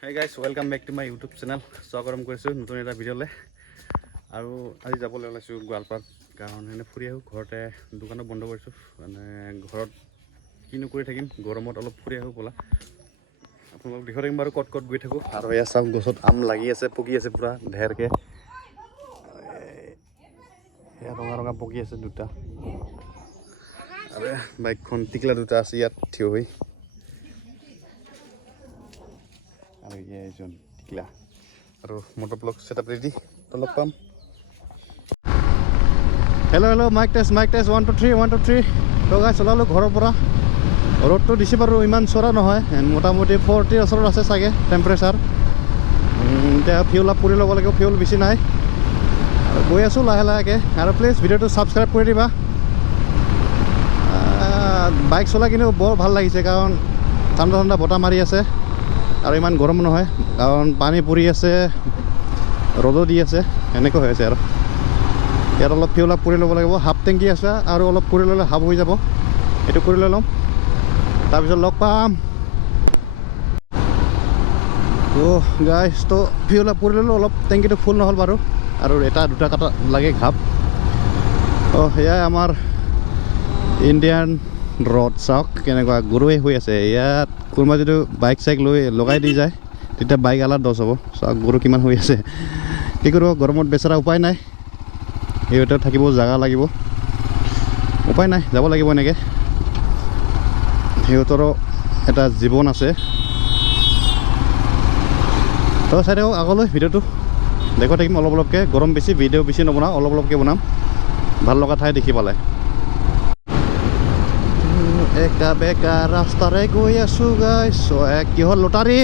Hey guys, welcome back to my YouTube channel. স্বাগতম কৰিছোঁ নতুন এটা ভিডিঅ'লৈ আৰু আজি যাবলৈ ওলাইছোঁ গোৱালপাৰাত কাৰণ এনে ফুৰি আহোঁ ঘৰতে দোকানো বন্ধ কৰিছোঁ মানে ঘৰত কিনো কৰি থাকিম গৰমত অলপ ফুৰি আহোঁ ব'লা আপোনালোক দেখি থাকিম বাৰু ক'ত গৈ থাকোঁ আৰু এয়া চাওক গছত আম লাগি আছে পকি আছে পুৰা ঢেৰকৈ এয়া ৰঙা ৰঙা পকি আছে দুটা আৰু বাইকখন টিকলা দুটা আছে ইয়াত থিয় হৈ আৰু ইয়ে এজন টিকলা আৰু মটৰ ব্লক সেটআপ ৰেডি তলক পাম হেল্ল' মাইক টেষ্ট 1 2 3 1 2 3 তো গাইছ চলালোঁ ঘৰৰ পৰা ৰ'দটো দিছে বাৰু ইমান চৰা নহয় মোটামুটি 40 ওচৰত আছে চাগে টেম্পাৰেচাৰ এতিয়া ফিউল আপ কৰি ল'ব লাগিব ফিউল বেছি নাই আৰু গৈ আছোঁ লাহে লাহেকৈ আৰু প্লিজ ভিডিঅ'টো ছাবস্ক্ৰাইব কৰি দিবা বাইক চলাই কিন্তু বৰ ভাল লাগিছে কাৰণ ঠাণ্ডা ঠাণ্ডা বতাহ মাৰি আছে আৰু ইমান গৰম নহয় কাৰণ পানী পৰি আছে ৰ'দো দি আছে এনেকৈ হৈ আছে আৰু ইয়াত অলপ ফিউল আপ কৰি ল'ব লাগিব হাফ টেংকি আছে আৰু অলপ কৰি ল'লে হাফ হৈ যাব এইটো কৰি লৈ ল'ম তাৰপিছত লগ পাম তো গাইছ তো ফিউল আপ কৰি ল'লোঁ অলপ টেংকিটো ফুল নহ'ল বাৰু আৰু এটা দুটা কাটা লাগে ঘাপ সেয়াই আমাৰ ইণ্ডিয়ান ৰড চাওক কেনেকুৱা গৰুৱে হৈ আছে ইয়াত কোনোবা যদি বাইক চাইক লৈ লগাই দি যায় তেতিয়া বাইক আলাদ দছ হ'ব চাওক গৰু কিমান হৈ আছে কি কৰিব গৰমত বেচেৰা উপায় নাই সিহঁতেও থাকিব জাগা লাগিব উপায় নাই যাব লাগিব এনেকৈ সিহঁতৰো এটা জীৱন আছে তো চাই থাকক আগলৈ ভিডিঅ'টো দেখুৱাই থাকিম অলপ অলপকৈ গৰম বেছি ভিডিঅ' বেছি নবনাওঁ অলপ অলপকৈ বনাম ভাল লগা ঠাই দেখি পালে একা বেকা ৰাস্তাৰে গৈ আছোঁ গাইছ কিহৰ লটাৰী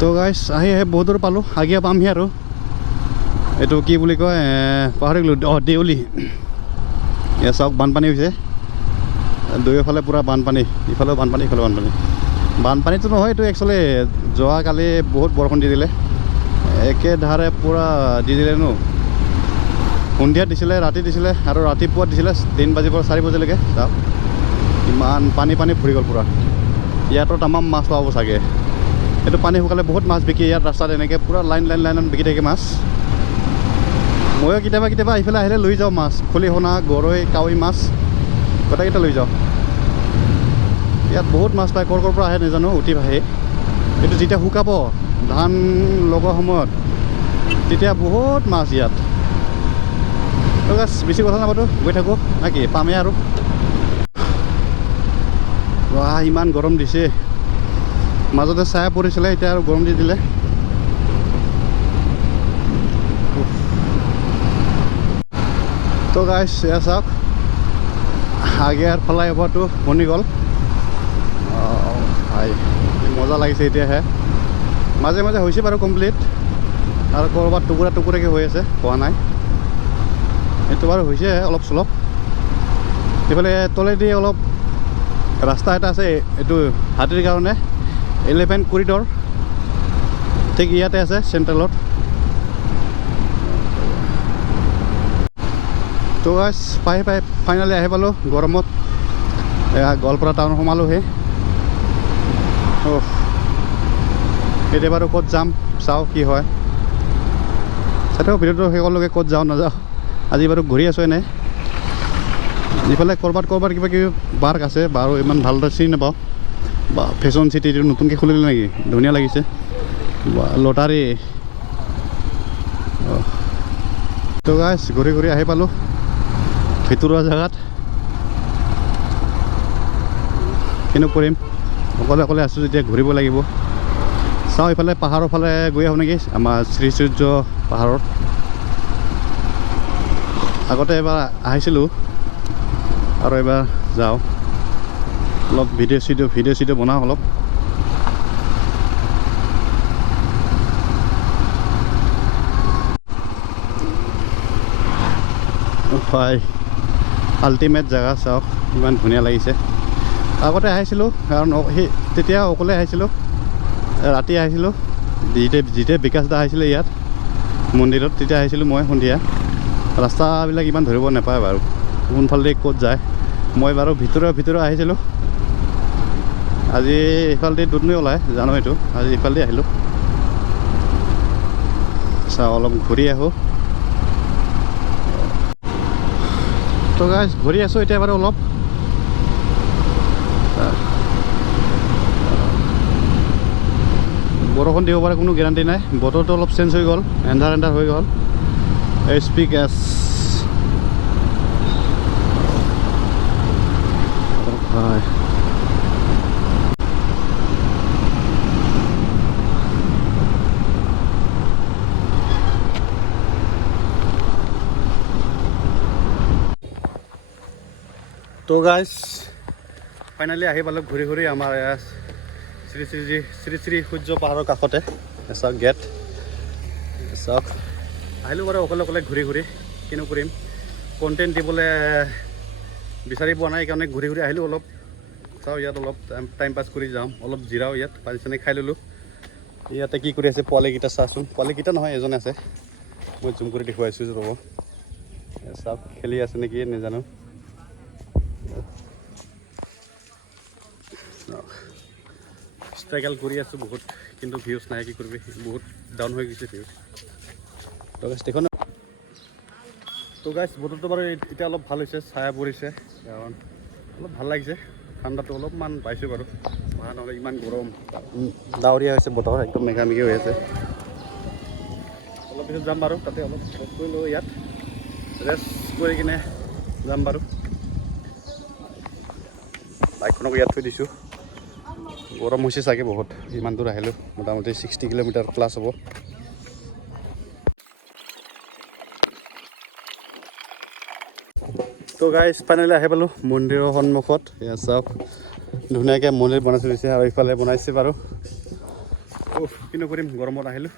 তো গাইছ আহি বহুত দূৰ পালোঁ আগিয়া পামহি আৰু এইটো কি বুলি কয় পাহৰিলোঁ দেউলি এয়া চাওক বানপানী হৈছে দুয়োফালে পূৰা বানপানী ইফালেও বানপানী ইফালেও বানপানীটো নহয় এইটো একচুৱেলি যোৱাকালি বহুত বৰষুণ দি দিলে একেধাৰে পূৰা দি দিলে ন সন্ধিয়া দিছিলে ৰাতি দিছিলে আৰু ৰাতিপুৱা দিছিলে 3 বাজিৰ পৰা 4 বজালৈকে চাওক ইমান পানী ভৰি গ'ল পূৰা ইয়াতো তামাম মাছ পাব চাগে এইটো পানী শুকালে বহুত মাছ বিকি ইয়াত ৰাস্তাত এনেকৈ পূৰা লাইনত বিকি থাকে মাছ ময়ো কেতিয়াবা এইফালে আহিলে লৈ যাওঁ মাছ খলিহনা গৰৈ কাৱৈ মাছ গোটেইকেইটা লৈ যাওঁ ইয়াত বহুত মাছ পায় ক'ৰ পৰা আহে নাজানো উঠি আহে এইটো যেতিয়া শুকাব ধান লগোৱা সময়ত তেতিয়া বহুত মাছ ইয়াত বেছি কথা নাপাতো গৈ থাকোঁ নে কি পামেই আৰু ইমান গৰম দিছে মাজতে ছায়া পৰিছিলে এতিয়া আৰু গৰম দি দিলে তো গাইছ এয়া চাওক আগেয়াৰ ফ্লাইঅভাৰটো বনি গ'ল মজা লাগিছে এতিয়াহে মাজে মাজে হৈছে বাৰু কমপ্লিট আৰু ক'ৰবাত টুকুৰাকৈ হৈ আছে হোৱা নাই সেইটো বাৰু হৈছে অলপ চলপ এইফালে তলেদি অলপ ৰাস্তা এটা আছে এইটো হাতীৰ কাৰণে 11 কৰিডৰ ঠিক ইয়াতে আছে চেণ্ট্ৰেলত তো গাইছ ফাইনেলি আহি পালোঁ গৰমত এয়া গোৱালপাৰা টাউন সোমালোহি এতিয়া বাৰু ক'ত যাম চাওঁ কি হয় চাই থাকক ভিডিঅ'টো শেষলৈকে ক'ত যাওঁ নাযাওঁ আজি বাৰু ঘূৰি আছোঁ এনেই ইফালে ক'ৰবাত কিবা কিবি পাৰ্ক আছে বাৰু ইমান ভালদৰে চিনি নাপাওঁ বা ফেশ্বন চিটিটো নতুনকৈ খুলিলে নেকি ধুনীয়া লাগিছে বা লটাৰী তো গাইছ ঘূৰি আহি পালোঁ ভিতৰুৱা জেগাত কিনো কৰিম অকলে আছোঁ যেতিয়া ঘূৰিব লাগিব চাওঁ ইফালে পাহাৰৰ ফালে গৈ আহোঁ নেকি আমাৰ শ্ৰীসূৰ্য পাহাৰত আগতে এবাৰ আহিছিলোঁ আৰু এবাৰ যাওঁ অলপ ভিডিঅ' চিডিঅ' বনাওঁ অলপ আল্টিমেট জেগা চাওক ইমান ধুনীয়া লাগিছে আগতে আহিছিলোঁ কাৰণ তেতিয়া অকলে আহিছিলোঁ ৰাতি আহিছিলোঁ যেতিয়া বিকাশ দা আহিছিলে ইয়াত মন্দিৰত তেতিয়া আহিছিলোঁ মই সন্ধিয়া ৰাস্তাবিলাক ইমান ধৰিব নাপায় বাৰু কোনফালে ক'ত যায় মই বাৰু ভিতৰে আহিছিলোঁ আজি এইফালেদি দুধনৈ ওলায় জানো এইটো আজি এইফালেদি আহিলোঁ চাওঁ অলপ ঘূৰি আহোঁ তো গাইজ ঘূৰি আছোঁ এতিয়া বাৰু অলপ বৰষুণ দিব পাৰে কোনো গেৰাণ্টি নাই বতৰটো অলপ চেঞ্জ হৈ গ'ল এন্ধাৰ হৈ গ'ল এইচ পি গেছ হয় তো গাইজ ফাইনেলি আহি পালোঁ ঘূৰি আমাৰ শ্ৰী সূৰ্য পাহাৰৰ কাষতে চাওক গেট চাওক আহিলোঁ বাৰু অকলে ঘূৰি কিনো কৰিম কণ্টেণ্ট দিবলৈ বিচাৰি পোৱা নাই সেইকাৰণে ঘূৰি আহিলোঁ অলপ চাওঁ ইয়াত অলপ টাইম পাছ কৰি যাম অলপ জিৰাও ইয়াত পানী চানী খাই ল'লোঁ ইয়াতে কি কৰি আছে পোৱালিকেইটা চাচোন পোৱালিকেইটা নহয় এজনে আছে মই জুম কৰি দেখুৱাইছোঁ ৰ'ব চাওক খেলি আছে নেকি নাজানো ষ্ট্ৰাগল কৰি আছোঁ বহুত কিন্তু ভিউজ নাই কি কৰিবি বহুত ডাউন হৈ গৈছে ভিউজ তো গাইছ দেখোন তো গাইছ বতৰটো বাৰু এতিয়া অলপ ভাল হৈছে ছায়া পৰিছে কাৰণ অলপ ভাল লাগিছে ঠাণ্ডাটো অলপমান পাইছোঁ বাৰু নহ'লে ইমান গৰম ডাৱৰীয়া হৈছে বতৰ একদম মেঘামেঘি হৈ আছে অলপ পিছত যাম বাৰু তাতে অলপ ৰেষ্ট কৰি লওঁ ইয়াত ৰেষ্ট কৰি কিনে যাম বাৰু বাইকখনক ইয়াত থৈ দিছোঁ গৰম হৈছে চাগে বহুত ইমান দূৰ আহিলোঁ মোটামুটি 60 কিলোমিটাৰ প্লাছ হ'ব তো গাইজ ফাইনেলি আহি পালোঁ মন্দিৰৰ সন্মুখত এয়া চাওক ধুনীয়াকৈ মন্দিৰ বনাই থৈছে আৰু ইফালে বনাইছে বাৰু কিনো কৰিম গৰমত আহিলোঁ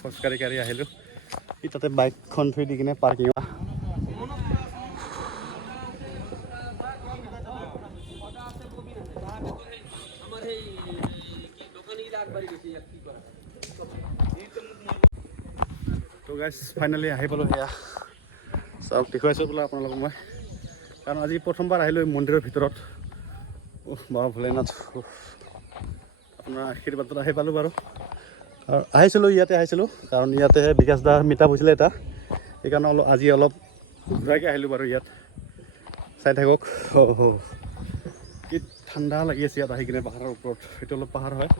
খোজকাঢ়ি আহিলোঁ তাতে বাইকখন থৈ দি কিনে পাৰ্কিং তো গাইজ ফাইনেলি আহি পালোঁ সেয়া চাওক দেখুৱাইছোঁ বোলে আপোনালোকক মই কাৰণ আজি প্ৰথমবাৰ আহিলোঁ মন্দিৰৰ ভিতৰত বাবা ভোলেনাথ আপোনাৰ আশীৰ্বাদত আহি পালোঁ বাৰু আৰু ইয়াতে আহিছিলোঁ কাৰণ ইয়াতে বিকাশ দা মিটাপ হৈছিলে এটা সেইকাৰণে আজি অলপ ঘূৰাকৈ আহিলোঁ বাৰু ইয়াত চাই থাকক কি ঠাণ্ডা লাগি আছে ইয়াত আহি কিনে পাহাৰৰ ওপৰত সেইটো অলপ পাহাৰ হয়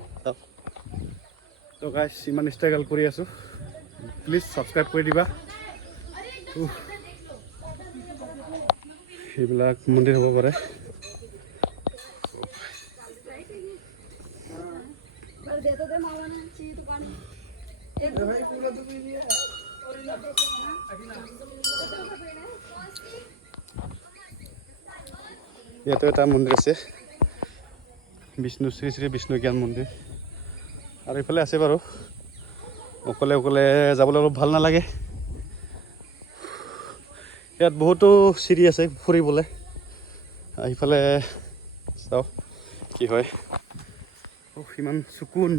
তো গাইজ ইমান ষ্ট্ৰাগল কৰি আছোঁ প্লিজ ছাবস্ক্ৰাইব কৰি দিবা সেইবিলাক মন্দিৰ হ'ব পাৰে ইয়াতে এটা মন্দিৰ আছে শ্ৰী বিষ্ণু জ্ঞান মন্দিৰ আৰু এইফালে আছে বাৰু অকলে যাবলৈ অলপ ভাল নালাগে ইয়াত বহুতো চিৰি আছে ফুৰিবলৈ এইফালে চাওঁ কি হয় ইমান চকুন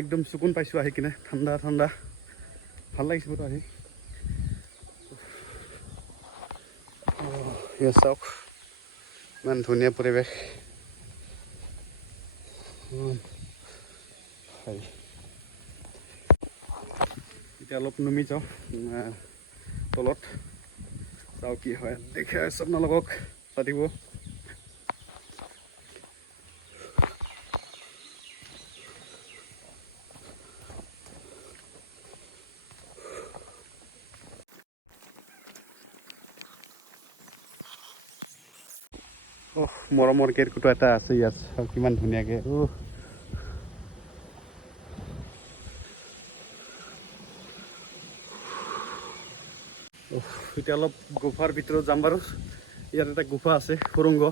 একদম চকুন পাইছোঁ আহি কিনে ঠাণ্ডা ভাল লাগিছে বাৰু আহি ইয়াত চাওক ইমান ধুনীয়া পৰিৱেশ হয় এতিয়া অলপ নামি যাওঁ তলত চাওঁ কি হয় দেখে আছোঁ আপোনালোকক পাতিব মৰমৰ কেৰকুটা এটা আছে ইয়াত কিমান ধুনীয়াকৈ এতিয়া অলপ গুফাৰ ভিতৰত যাম বাৰু ইয়াত এটা গুফা আছে সুৰংগ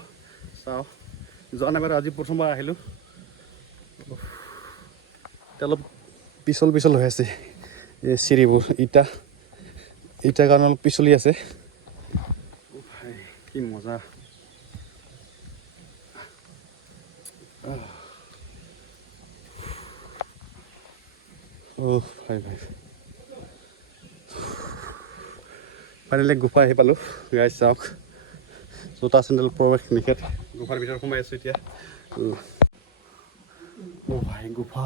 চাওঁ যোৱা নাই বাৰু আজি প্ৰথমবাৰ আহিলোঁ এতিয়া অলপ পিছল হৈ আছে এই চিৰিবোৰ ইটাৰ কাৰণে অলপ পিছলি আছে কি মজা ভাই ফাইনেলি গুফা আহি পালোঁ গাইজ চাওক জোতা চেণ্ডেল প্ৰৱেশ নিষেধ গুফাৰ ভিতৰত সোমাই আছোঁ এতিয়া অ' ভাই গুফা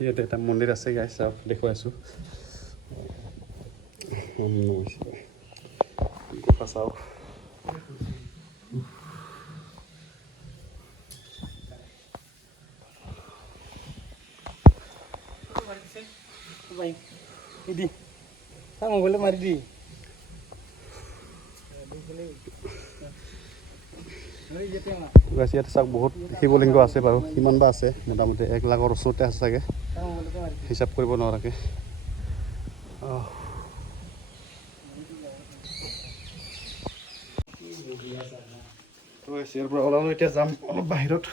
ইয়াতে এটা মন্দিৰ আছে গাইজ চাওক দেখুৱাই আছোঁ গুফা চাওক দি মোবাইলটো মাৰি দি ইয়াতে চাওক বহুত শিৱলিংগ আছে বাৰু কিমান বা আছে মোটামুটি 1 লাখৰ ওচৰতে আছে চাগে হিচাপ কৰিব নোৱাৰাকৈ ইয়াৰ পৰা ওলালোঁ এতিয়া যাম অলপ বাহিৰত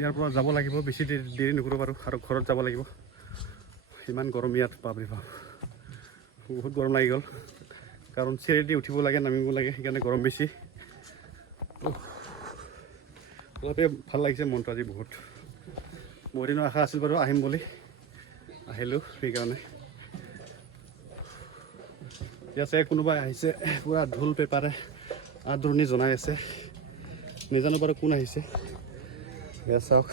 ইয়াৰ পৰা যাব লাগিব বেছি দেৰি নকৰোঁ বাৰু আৰু ঘৰত যাব লাগিব ইমান গৰম ইয়াত বাপৰে বাপ বহুত গৰম লাগি গ'ল কাৰণ চিৰিদি উঠিব লাগে নামিব লাগে সেইকাৰণে গৰম বেছি অলপে ভাল লাগিছে মনটো আজি বহুত বহুত দিনৰ আশা আছিল বাৰু আহিম বুলি আহিলোঁ সেইকাৰণে ইয়াত চাগে কোনোবাই আহিছে পূৰা ঢোল পেপাৰে আদৰণি জনাই আছে নাজানো বাৰু কোন আহিছে চাওক